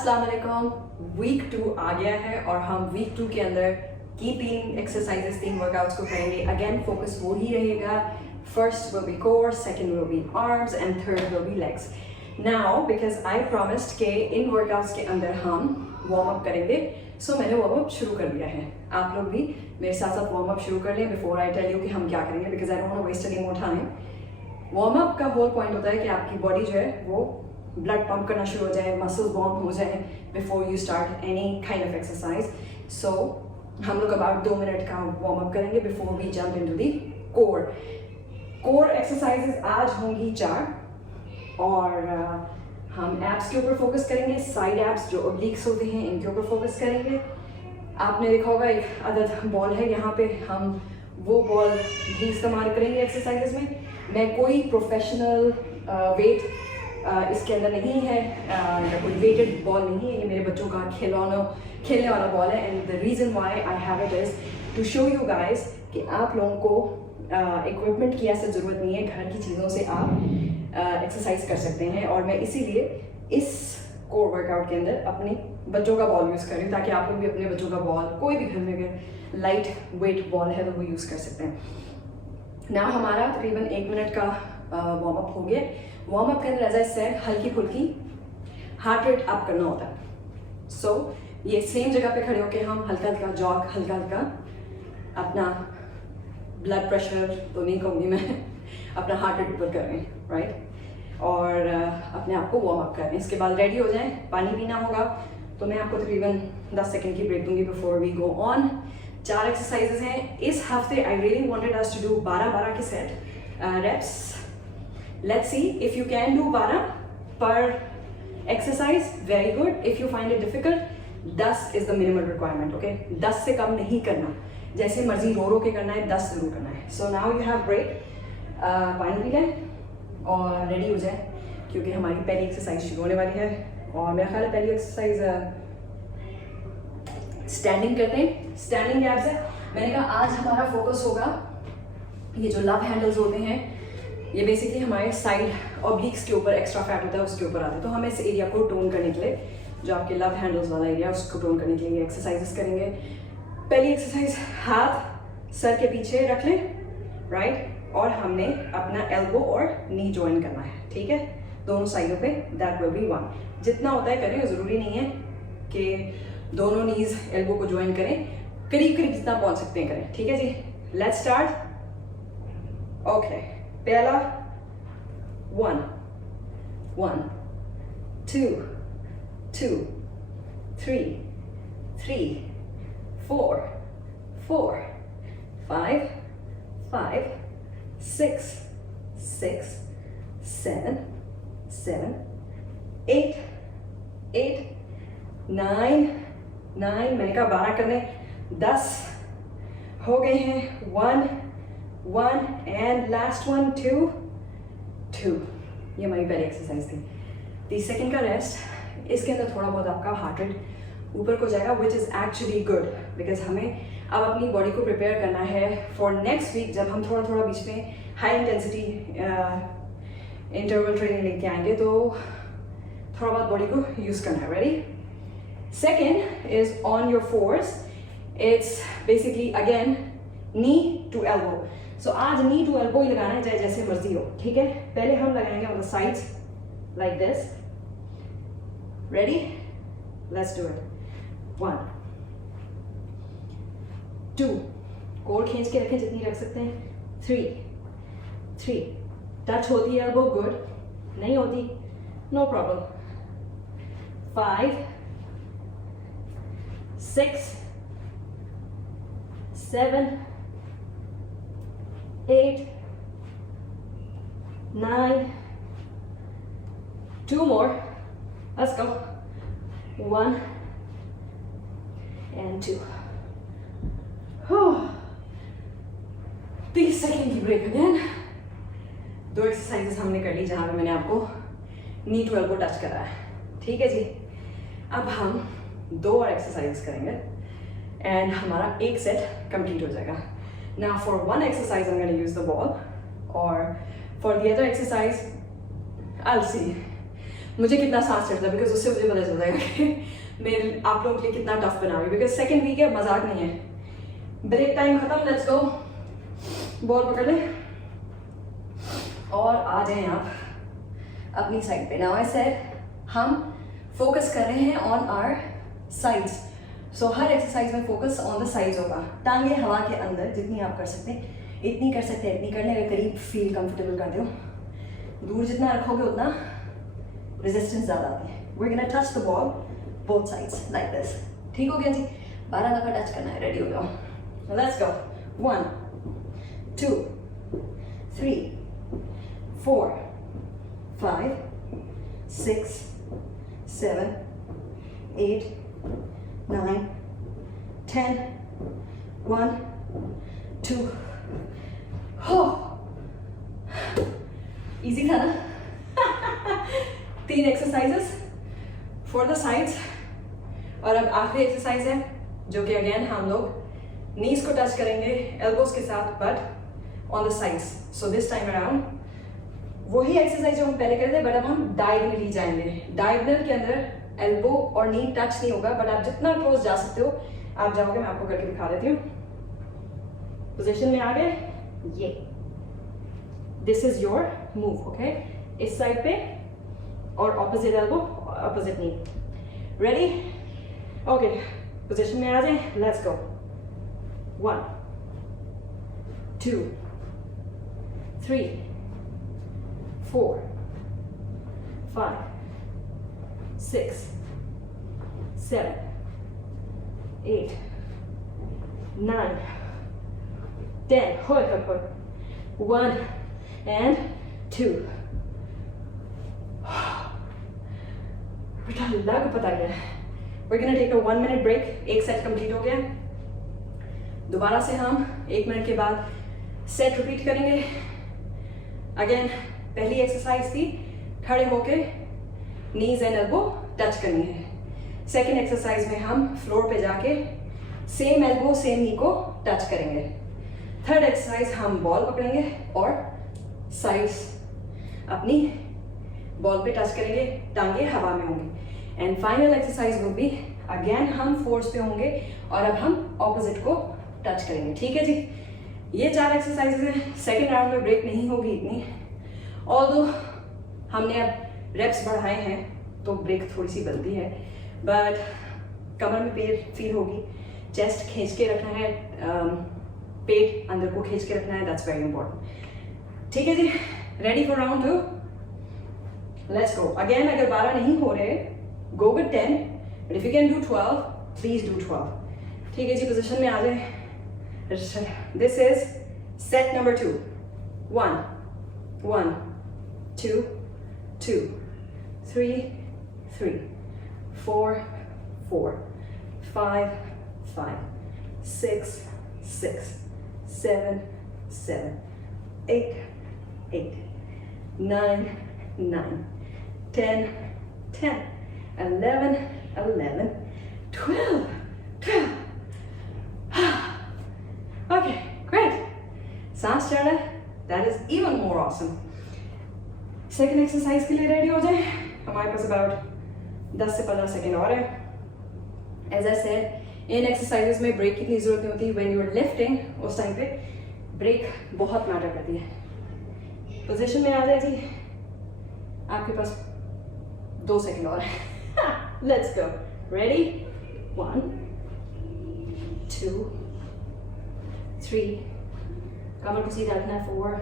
अस्सलाम वालेकुम। वीक 2 आ गया है और हम वीक 2 के अंदर की 3 एक्सरसाइजेस 3 वर्कआउट्स को करेंगे। अगेन फोकस वो ही रहेगा, first will be core, second will be arms and third will be legs. Now because I promised के इन वर्कआउट्स के अंदर हम वार्म अप करेंगे, सो मैंने वार्म अप शुरू कर दिया है। आप लोग भी मेरे साथ साथ वार्म अप शुरू कर लें बिफोर आई टेल यू कि हम क्या करेंगे, because I don't want to waste any more time. Warm up का होल पॉइंट होता है कि आपकी बॉडी जो है वो ब्लड पंप करना शुरू हो जाए, मसल्स वार्म हो जाए before you start any kind of exercise. So हम लोग अबाउट 2 मिनट का वार्म अप करेंगे before we jump into the core. Core exercises आज होंगी 4 और हम एब्स के ऊपर फोकस करेंगे, साइड एब्स जो ओब्लिक्स होते हैं इनके ऊपर फोकस करेंगे। आपने देखा होगा एक अदद बॉल है, यहाँ पे हम वो बॉल भी इस्तेमाल करेंगे एक्सरसाइजेस में। मैं कोई प्रोफेशनल वेट इसके अंदर नहीं है, कोई वेटेड बॉल नहीं है, ये मेरे बच्चों का खेलने वाला बॉल है। And the reason why I have it is to show you guys कि आप लोगों को इक्विपमेंट की ऐसे ज़रूरत नहीं है, घर की चीज़ों से आप एक्सरसाइज कर सकते हैं। और मैं इसीलिए इस कोर वर्कआउट के अंदर अपने बच्चों का बॉल यूज़ कर रही हूँ, ताकि आप लोग भी अपने बच्चों का बॉल, कोई भी घर में अगर लाइट वेट बॉल है तो वो यूज़ कर सकते हैं। ना हमारा तकरीबन 1 मिनट का वार्म अप हो गया। वार्म अप के अंदर एज आई सेड हल्की फुल्की हार्ट रेट अप करना होता है। सो ये सेम जगह पे खड़े होकर हम हल्का हल्का जॉग, हल्का हल्का अपना ब्लड प्रेशर तो नहीं कहूँगी मैं, अपना हार्ट रेट ऊपर कर रहे हैं, राइट। और अपने आप को वार्म अप कर रहे हैं। इसके बाद रेडी हो जाएं, पानी पीना होगा तो मैं आपको तकरीबन 10 सेकेंड की ब्रेक दूंगी before we go on. 4 exercises हैं इस हफ्ते। I really wanted us to do 12 के set reps. Let's see if you can do 12 per exercise, very good. If you find it difficult, 10 is the minimal requirement, okay? 10 से कम नहीं करना, जैसे मर्जी रो के करना है, 10 जरूर करना है। So now you have break, पानी पी लें और रेडी हो जाए, क्योंकि हमारी पहली एक्सरसाइज शुरू होने वाली है। और मेरा ख्याल है पहली एक्सरसाइज स्टैंडिंग करते हैं, स्टैंडिंग एब्स है। मैंने कहा आज हमारा फोकस होगा ये जो लव हैंडल्स होते हैं, ये बेसिकली हमारे साइड ऑब्लिक्स के ऊपर एक्स्ट्रा फैट होता है उसके ऊपर आते हैं। तो हम इस एरिया को टोन करने के लिए, जो आपके लव हैंडल्स वाला एरिया उसको टोन करने के लिए एक्सरसाइजेस करेंगे। पहली एक्सरसाइज, हाथ सर के पीछे रख लें, राइट, और हमने अपना एल्बो और नी ज्वाइन करना है, ठीक है, दोनों साइडों पे। That will be 1। जितना होता है करें, ज़रूरी नहीं है कि दोनों नीज एल्बो को ज्वाइन करें, करीब करीब जितना पहुंच सकते हैं करें, ठीक है जी। Let's start. ओके, पहला 1 1 2 2 3 3 4 4 5 5 6 6 7 7 8 8 9 9। मैंने कहा 12 करने, 10 हो गए हैं। 1 1 एंड लास्ट 1 2 2। ये हमारी पहली एक्सरसाइज थी। 30 सेकेंड का रेस्ट। इसके अंदर थोड़ा बहुत आपका हार्ट रेट ऊपर को जाएगा, which is actually good, because हमें अब अपनी बॉडी को प्रिपेयर करना है फॉर नेक्स्ट वीक, जब हम थोड़ा थोड़ा बीच में हाई इंटेंसिटी इंटरवल ट्रेनिंग लेके आएंगे, तो थोड़ा बहुत बॉडी को यूज़ करना है। Ready? Second is on your fours. It's basically again knee to elbow. So आज नी टू एल्बो ही लगाना है, चाहे जैसे मर्जी हो, ठीक है। पहले हम लगाएंगे on the sides like this. Ready? Let's do it. 1 2, core खींच के रखें जितनी रख सकते हैं। 3 टच होती है एल्बो, गुड, नहीं होती no problem. 5 6 7 8 9 2 more, let's go। 1 and 2। 30 second की ब्रेक अगेन। 2 एक्सरसाइजेस हमने कर ली जहां पे मैंने आपको नी टू एल्बो टच करा है, ठीक है जी। अब हम 2 और एक्सरसाइज करेंगे एंड हमारा एक सेट कंप्लीट हो जाएगा। Now for one exercise I'm going to use the ball, or for the other exercise I'll see। मुझे कितना सांस चढ़ता है, बिकॉज उससे मुझे पता चलता है कि मैं आप लोगों के लिए कितना टफ बना रही हूँ, बिकॉज सेकेंड वीक है, मजाक नहीं है। ब्रेक टाइम खत्म, लेट्स गो। बॉल पकड़ ले और आ जाएं आप अपनी साइड पे। नाउ आई सेड हम फोकस कर रहे हैं ऑन आवर साइड्स, सो हर एक्सरसाइज में फोकस ऑन द साइड्स होगा। टांगे हवा के अंदर जितनी आप कर सकते हैं इतनी कर सकते हैं, इतनी करने के करीब फील कंफर्टेबल करते हो। दूर जितना रखोगे उतना रेजिस्टेंस ज़्यादा आती है। We gonna touch the ball both sides like this. ठीक हो गया जी? 12 दफ़ा टच करना है, रेडी हो जाओ। Let's go. 1 2 3 4 5 6 7 8 9 10 1 2 इजी था ना? 3 एक्सरसाइजेस फॉर द साइड्स, और अब आखिरी एक्सरसाइज है जो कि अगेन हम लोग नीज को टच करेंगे एल्बोज के साथ, but on the sides. So this time around वही एक्सरसाइज जो हम पहले कर रहे थे, बट अब हम डायगनली जाएंगे। डायगनल के अंदर एल्बो और नी टच नहीं होगा, बट आप जितना क्लोज जा सकते हो आप जाओगे। मैं आपको करके दिखा देती हूँ। पोजीशन में आ गए, ये this is your move, okay? इस साइड पे और ऑपोजिट एल्बो, ऑपोजिट नी। रेडी? ओके, पोजीशन में आ जाए, लेट्स गो। 1 2 3 4 5 6 7 8 9 10 होय होय होय 1 and 2 बेटा लग पता गया। We're gonna take a 1 minute break। एक सेट कंप्लीट हो गया, दोबारा से हम 1 मिनट के बाद सेट रिपीट करेंगे। अगेन पहली एक्सरसाइज थी खड़े होके नीज एंड एल्बो टच करनी है। सेकेंड एक्सरसाइज में हम फ्लोर पे जाके सेम एल्बो सेम नी को टच करेंगे। थर्ड एक्सरसाइज हम बॉल पकड़ेंगे और साइड्स अपनी बॉल पे टच करेंगे, टांगे हवा में होंगे। And final exercise will be again हम फोर्स पे होंगे और अब हम ऑपोजिट को टच करेंगे। ठीक है जी? ये 4 एक्सरसाइजेज हैं। सेकेंड राउंड में ब्रेक नहीं होगी इतनी, ऑल्दो हमने अब रेप्स बढ़ाए हैं तो ब्रेक थोड़ी सी बनती है, बट कमर में पेट फील होगी, चेस्ट खींच के रखना है, पेट अंदर को खींच के रखना है, दैट्स वेरी इंपॉर्टेंट। ठीक है जी? Ready for round 2? Let's go. Again अगर 12 नहीं हो रहे, go with 10, but if you can do 12 please do 12। ठीक है जी? पोजिशन में आ जाए। This is set number 2। 1 1 2 2 3 3 4 4 5 5 6 6 7 7 8 8 9 9 10 10 11 11 12 12 Okay, great. सांस चढ़ रहा है, that is even more awesome. Second exercise के लिए रेडी हो जाए। हमारे पास अबाउट 10 से 15 सेकेंड और है। As I said, in exercises में ब्रेक की इतनी जरूरत नहीं होती। व्हेन यू आर लिफ्टिंग उस टाइम पे ब्रेक बहुत मैटर करती है। पोजीशन में आ जाए जी, आपके पास 2 सेकेंड और है। Let's go. रेडी? 1 2 3 कमर को सीधा रखना है। 4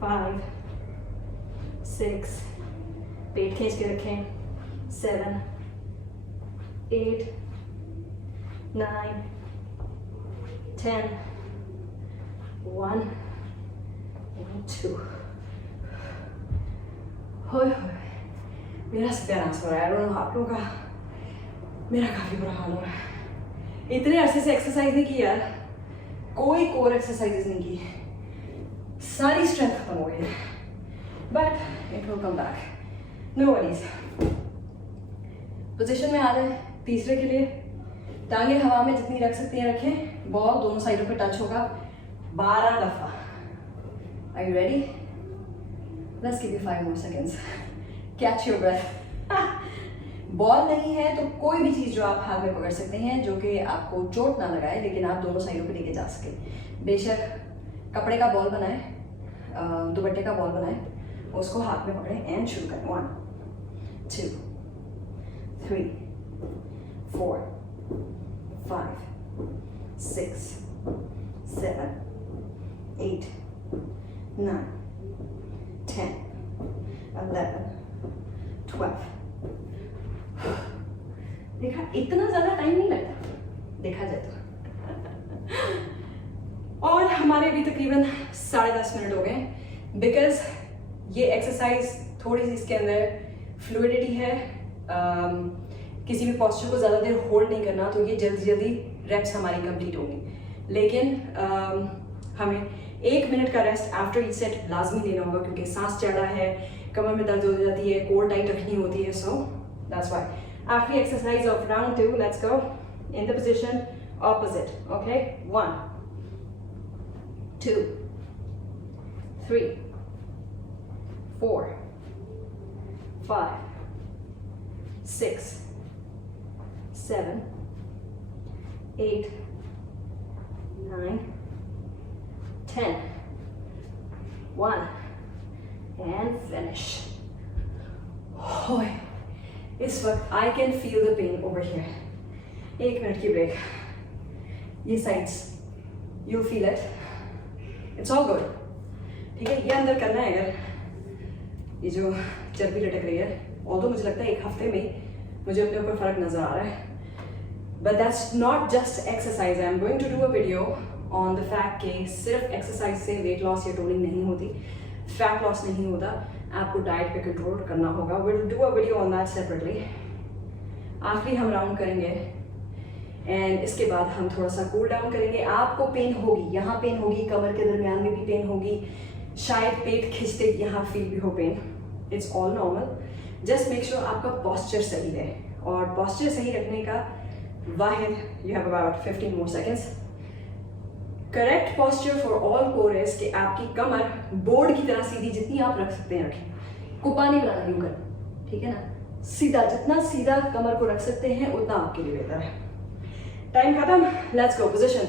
5 6 पेट खींच के रखें। 7 8 9 10 1 2 होय होय मेरा सत्यानाश हो रहा है। आप लोगों का, मेरा काफी बुरा हाल हो रहा है। इतने अरसे से एक्सरसाइज नहीं की यार, कोई कोर एक्सरसाइजेस नहीं की, सारी स्ट्रेंथ खत्म हो गई है, but it will come back, no worries. Position में आ जाए तीसरे के लिए। टांगे हवा में जितनी रख सकती हैं रखें। बॉल दोनों साइडों पे टच होगा 12 दफा। Are you ready? Let's give you 5 more seconds. Catch your breath. Ball नहीं है तो कोई भी चीज़ जो आप हाथ में पकड़ सकते हैं जो कि आपको चोट ना लगाए लेकिन आप दोनों साइडों पे लेके जा सके। बेशक कपड़े का बॉल बनाए, दुपट्टे का बॉल बनाए, उसको हाथ में पकड़े एंड शुरू करें। 1 2 3 4 5 6 7 8 9 10 11 12। देखा, इतना ज्यादा टाइम नहीं लगता देखा जाए तो। और हमारे अभी तकरीबन 10.5 मिनट हो गए बिकॉज ये एक्सरसाइज थोड़ी सी इसके अंदर फ्लूइडिटी है। किसी भी पोस्चर को ज़्यादा देर होल्ड नहीं करना, तो ये जल्दी जल्दी रेप्स हमारी कंप्लीट होंगी। लेकिन हमें 1 मिनट का रेस्ट आफ्टर ईच सेट लाजमी लेना होगा क्योंकि सांस चढ़ा है, कमर में दर्द हो जाती है, कोर टाइट रखनी होती है। So that's why after exercise of round 2, let's go in the position opposite. Okay, 1 2 3 4 5 6 7 8 9 10 1 and finish. इस वक्त I can feel the pain over here. 1 minute की ब्रेक। ये sides you feel it, it's all good. ठीक है, ये अंदर करना है। अगर ये जो चर्बी लटक रही है, ऑल्दो मुझे लगता है 1 हफ्ते में मुझे अपने ऊपर फर्क नजर आ रहा है, but that's not just exercise. I am going to do a video on the fact कि सिर्फ एक्सरसाइज से वेट लॉस या टोनिंग नहीं होती, फैट लॉस नहीं होता, आपको डाइट पे कंट्रोल करना होगा। Will do a video on that separately. आखिरी हम राउंड करेंगे एंड इसके बाद हम थोड़ा सा कूल डाउन करेंगे। आपको पेन होगी, यहाँ पेन होगी, कमर के दरमियान में भी पेन होगी, शायद पेट खिंचते यहाँ फील भी हो pain. It's all normal. Just make sure आपका पॉस्चर सही है, और पॉस्चर सही रखने का वाहिद, you have about 15 more seconds. Correct posture for all core is कि आपकी कमर बोर्ड की तरह सीधी जितनी आप रख सकते हैं रखें। कुप्पा नहीं बनाना यूं कर, ठीक है ना, सीधा, जितना सीधा कमर को रख सकते हैं उतना आपके लिए बेहतर है। टाइम खत्म, let's go. Position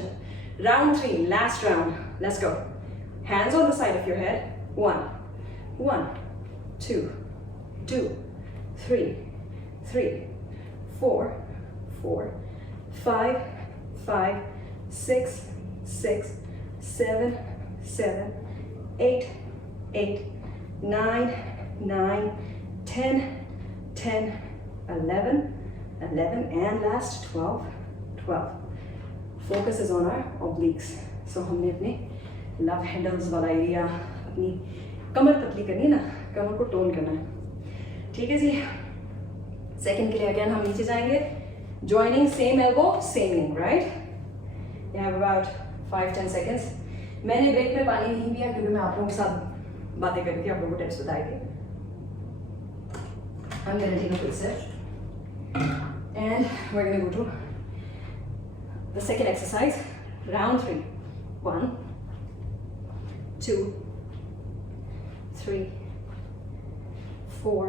round 3, last round, let's go. Hands on the side of your head. 1 1 2 2 3 3 4 4 5 5 6 6 7 7 8 8 9 9 10 10 11 11 and last 12 12. Focus is on our obliques. So हमने अपने लव हैंडल्स वाला एरिया, अपनी कमर पतली करनी है ना, कमर को टोन करना है। ठीक है जी। सेकंड के लिए अगेन हम नीचे जाएंगे, joining same elbow same knee, right. You have about 5-10 seconds. मैंने ब्रेक में पानी नहीं पिया क्योंकि मैं आप लोगों के साथ बातें करती थी, आप लोगों को टिप्स बताए थे। I'm gonna take a quick sip and we're gonna go to the second exercise, round 3. 1 2 3 4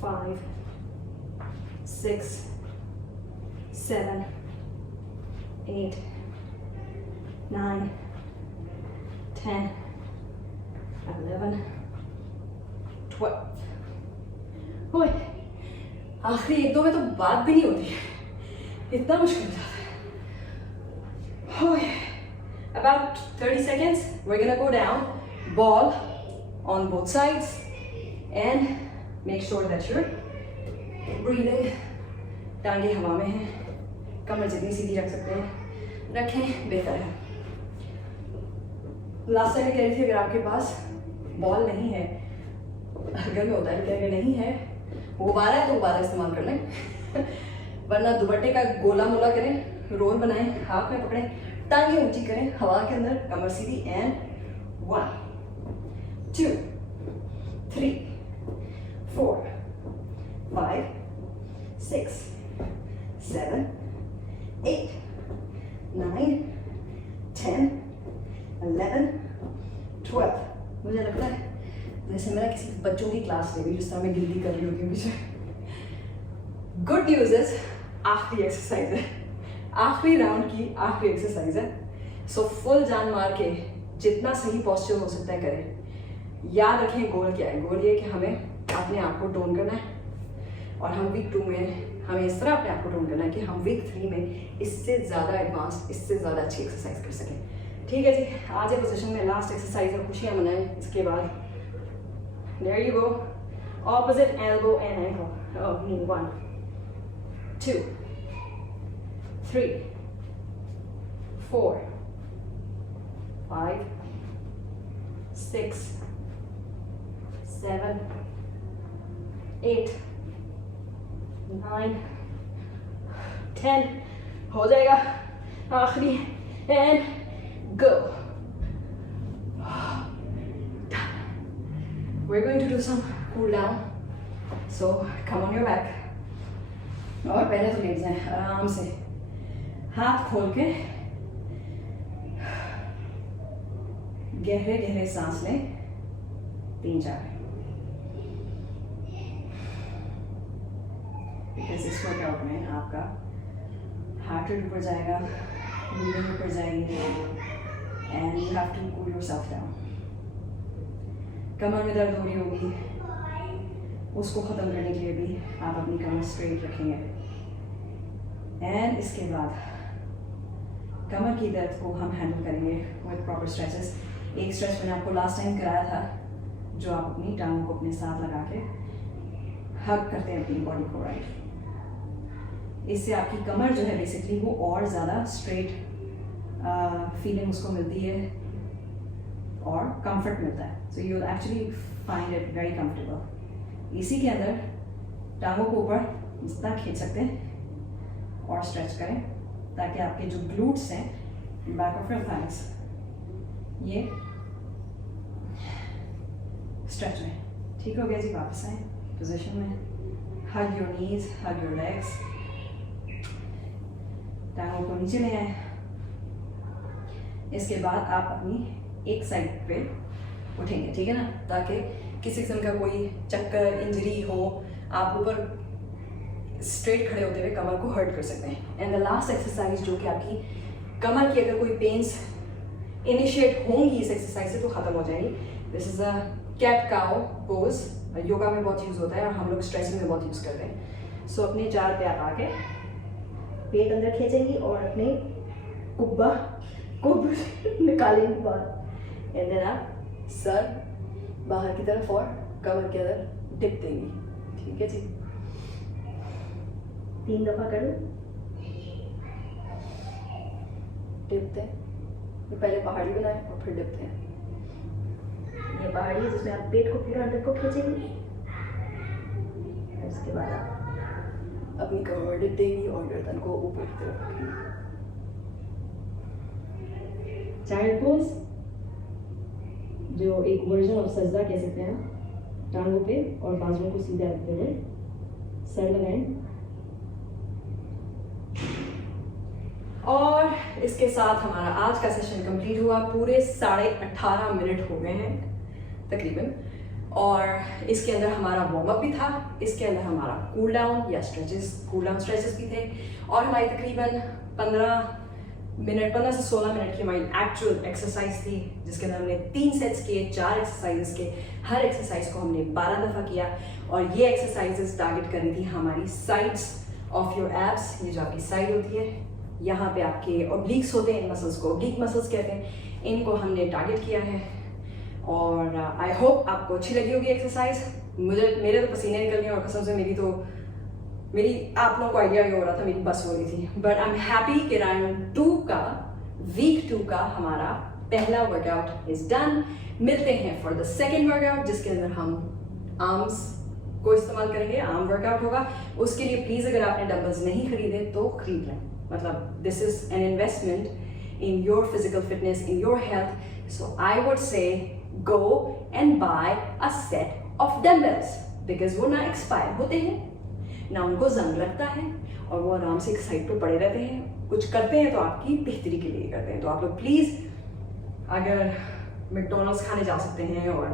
5 6 7 8 9 10 11 12. ओए, आखिरी 1-2 में तो बात भी नहीं होती, इतना मुश्किल था। About 30 seconds, we're gonna go down, ball on both sides and make sure that you're breathing. टांगे हवा में हैं, कमर जितनी सीधी रख सकते हैं रखें, बेहतर है। लास्ट टाइम मैं कह रही थी अगर आपके पास बॉल नहीं है, घर में होता है कि अगर नहीं है, गुब्बारा है तो गुब्बारा इस्तेमाल कर लें वरना दुपट्टे का गोला मोला करें, रोल बनाएं, हाथ में पकड़ें, टांगे ऊंची करें हवा के अंदर, कमर सीधी। एंड 1 2 3 4 5 6 7 8 9 10 11 12. मुझे लगता है जैसे मैं किसी बच्चों की क्लास ले रही, जिस तरह मैं गिनती कर रही होती हूँ पीछे। गुड न्यूज़ इज आखिरी एक्सरसाइज है, आखिरी राउंड की आखिरी एक्सरसाइज है। सो फुल जान मार के जितना सही पॉस्चर हो सकता है करें। याद रखें गोल क्या है, गोल ये कि हमें अपने आप को टोन करना है, और हम वीक 2 में हमें इस तरह अपने आप को टोन करना है कि हम वीक 3 में इससे ज़्यादा एडवांस, इससे ज़्यादा अच्छी एक्सरसाइज कर सकें। ठीक है जी, आज है पोजीशन में लास्ट एक्सरसाइज और खुशियाँ मनाएं। इसके बाद there you go, opposite elbow and ankle, oh knee, 1 2 3 4 5 6 7 8 9 10, हो जाएगा आखिरी, and go. We're going to do some cool down, so come on your back, और पहले तो लेट जाएं आराम से, हाथ खोल के गहरे गहरे सांस लें, 3-4, बिकॉज इस वर्कआउट में आपका हार्ट रेट ऊपर जाएगा, ब्रीदिंग ऊपर जाएगी, and you have to cool yourself down. कमर में दर्द हो रही होगी, उसको ख़त्म करने के लिए भी आप अपनी कमर स्ट्रेट रखेंगे, एंड इसके बाद कमर की दर्द को हम हैंडल करेंगे विद प्रॉपर स्ट्रेचेस। एक स्ट्रेच मैंने आपको लास्ट टाइम कराया था, जो आप अपनी टांगों को अपने साथ लगा के हग करते हैं अपनी बॉडी को, राइट। इससे आपकी कमर जो है बेसिकली वो और ज़्यादा स्ट्रेट फीलिंग उसको मिलती है और कंफर्ट मिलता है। So you will actually find it very comfortable. इसी के अंदर टांगों को ऊपर जितना खींच सकते हैं और स्ट्रेच करें, ताकि आपके जो ग्लूट्स हैं, बैक ऑफ योर थाइस, ये स्ट्रेच में। ठीक हो गया जी, वापस आए पोजीशन में, hug your knees, hug your legs, टांगों को नीचे ले आए। इसके बाद आप अपनी एक साइड पे उठेंगे, ठीक है ना, ताकि किसी किस्म का कोई चक्कर, इंजरी हो, आप ऊपर स्ट्रेट खड़े होते हुए कमर को हर्ट कर सकते हैं। एंड द लास्ट एक्सरसाइज जो कि आपकी कमर की अगर कोई पेन्स इनिशिएट होंगी इस एक्सरसाइज से तो ख़त्म हो जाएगी। This is a cat cow pose, yoga में बहुत यूज़ होता है और हम लोग स्ट्रेचिंग में बहुत यूज़ करते हैं। सो अपने चार पे आप आके पेट अंदर खींचेंगी और अपने कुब्बा को निकालेंगे बाहर, एंड देन आप सर बाहर की तरफ और कमर के अंदर डिप देंगी। ठीक है जी, 3 दफ़ा करें, डिप दें। ये पहले पहाड़ी बनाएं और फिर डिप दें। ये पहाड़ी है जिसमें आप पेट को पूरा अंदर को खींचेंगे, इसके बाद आप अपनी कमर डिप देंगी और गर्दन को ऊपर की तरफ रखेंगी। चाइल्ड पोज, जो एक वर्जन ऑफ सजदा कह सकते हैं, टांगों पे और बाजुओं को सीधा रखते हुए सर लगाएं। और इसके साथ हमारा आज का सेशन कंप्लीट हुआ। पूरे 18.5 मिनट हो गए हैं तकरीबन, और इसके अंदर हमारा वार्म अप भी था, इसके अंदर हमारा कूल डाउन या स्ट्रेचेस, कूल डाउन स्ट्रेचेस भी थे, और हमारी तकरीबन 15 से 16 मिनट की हमारी एक्चुअल एक्सरसाइज थी, जिसके अंदर हमने 3 सेट्स किए, 4 एक्सरसाइजेस के। हर एक्सरसाइज को हमने 12 दफ़ा किया, और ये एक्सरसाइजेस टारगेट करनी थी हमारी साइड्स ऑफ योर एब्स। ये जो आपकी साइड होती है, यहाँ पे आपके ऑब्लिक्स होते हैं, इन मसल्स को ऑब्लिक मसल्स कहते हैं, इनको हमने टारगेट किया है। और आई होप आपको अच्छी लगी होगी एक्सरसाइज। मेरे तो पसीने निकल गए, और कसम से मेरी आप लोगों को आइडिया भी हो रहा था, मेरी बस हो रही थी। बट आई एम हैप्पी कि राउंड 2 का, वीक 2 का हमारा पहला वर्कआउट इज डन। मिलते हैं फॉर द सेकेंड वर्कआउट, जिसके अंदर हम आर्म्स को इस्तेमाल करेंगे, आर्म वर्कआउट होगा। उसके लिए प्लीज़ अगर आपने डंबल्स नहीं खरीदे तो खरीद लें, मतलब this is an investment in your physical fitness, in your health. So I would say go and buy a set of dumbbells, because वो ना एक्सपायर होते हैं, ना उनको जंग लगता है, और वो आराम से एक साइड पे पड़े रहते हैं। कुछ करते हैं तो आपकी बेहतरी के लिए करते हैं। तो आप लोग प्लीज़ अगर मैकडोनल्ड्स खाने जा सकते हैं और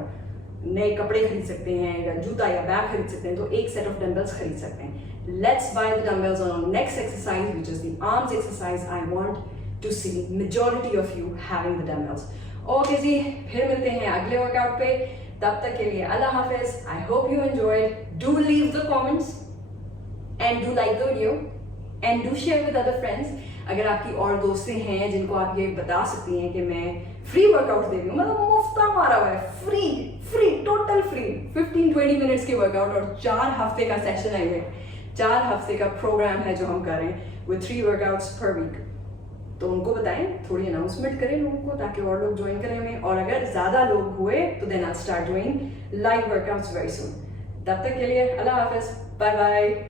नए कपड़े खरीद सकते हैं या जूता या बैग खरीद सकते हैं, तो एक सेट ऑफ डंबल्स खरीद सकते हैं। Let's buy the dumbbells on next exercise which is the arms exercise. I want to see majority of you having the dumbbells. Okay जी, फिर मिलते हैं अगले वर्कआउट पे। तब तक के लिए अल्लाह हाफिज। I hope you enjoyed. Do leave the comments and do like the video and do share with other friends. अगर आपकी और दोस्तें हैं जिनको आप ये बता सकती हैं कि मैं फ्री वर्कआउट दे रही हूँ, मतलब मुफ्त मारा हुआ है, फ्री टोटल फ्री 15-20 मिनट्स के वर्कआउट और 4 हफ्ते का सेशन है, ये 4 हफ्ते का प्रोग्राम है जो हम कर रहे हैं विद 3 वर्कआउट्स पर वीक। तो उनको बताएं, थोड़ी अनाउंसमेंट करें लोगों को ताकि और लोग ज्वाइन करें हमें। और अगर ज्यादा लोग हुए तो then I start doing live workouts very soon. तब तक के लिए अल्लाह हाफिज, बाय बाय।